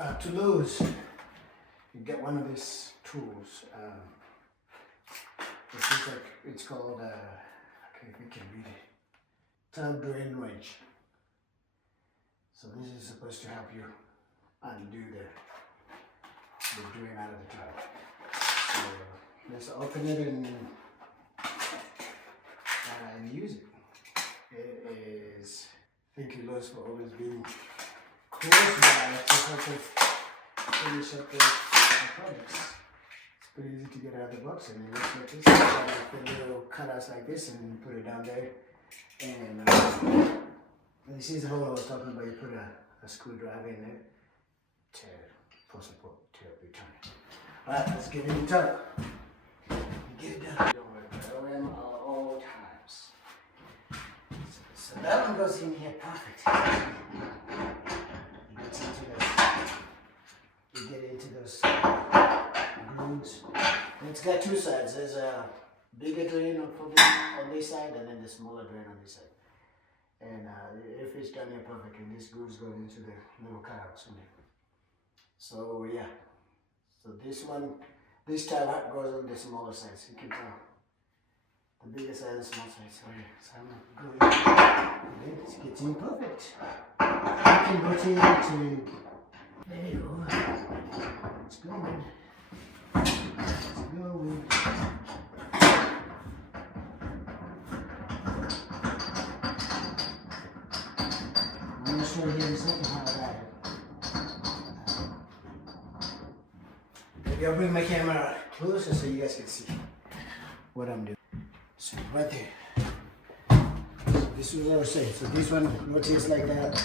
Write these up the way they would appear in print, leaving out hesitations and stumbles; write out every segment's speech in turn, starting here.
To lose, you get one of these tools. It's called, okay, if we can read it, tub drain wrench. So this is supposed to help you undo the drain out of the tub. So let's open it and use it. It is, thank you Lord for always being close by to help us finish up the projects. It's pretty easy to get out of the box, and it looks like this. The little cutouts like this, and put it down there. And this is the hole I was talking about. You put a screwdriver in there to pull support to return it. Alright, let's get in the tub. Get it done. Don't worry about them all times. So that one goes in here perfect. You get into those grooves. And it's got two sides. There's a bigger drain on this side, and then the smaller drain on this side. And if it's done here perfect, and this grooves go into the little cutouts in there. So yeah. So this tab goes on the smaller side, so you can tell. The bigger side and the small side. So yeah. So I'm gonna go in. It's getting perfect. You can rotate it to. There you go. It's going. It's going. I'm going to show you in a second how I got it. Maybe I'll bring my camera closer so you guys can see what I'm doing. So right there. So this is what I was saying. So this one rotates like that.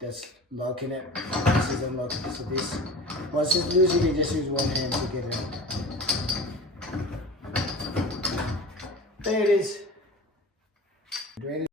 That's locking it. This is unlocking it. So this, once it's loose, you can just use one hand to get it out. There it is.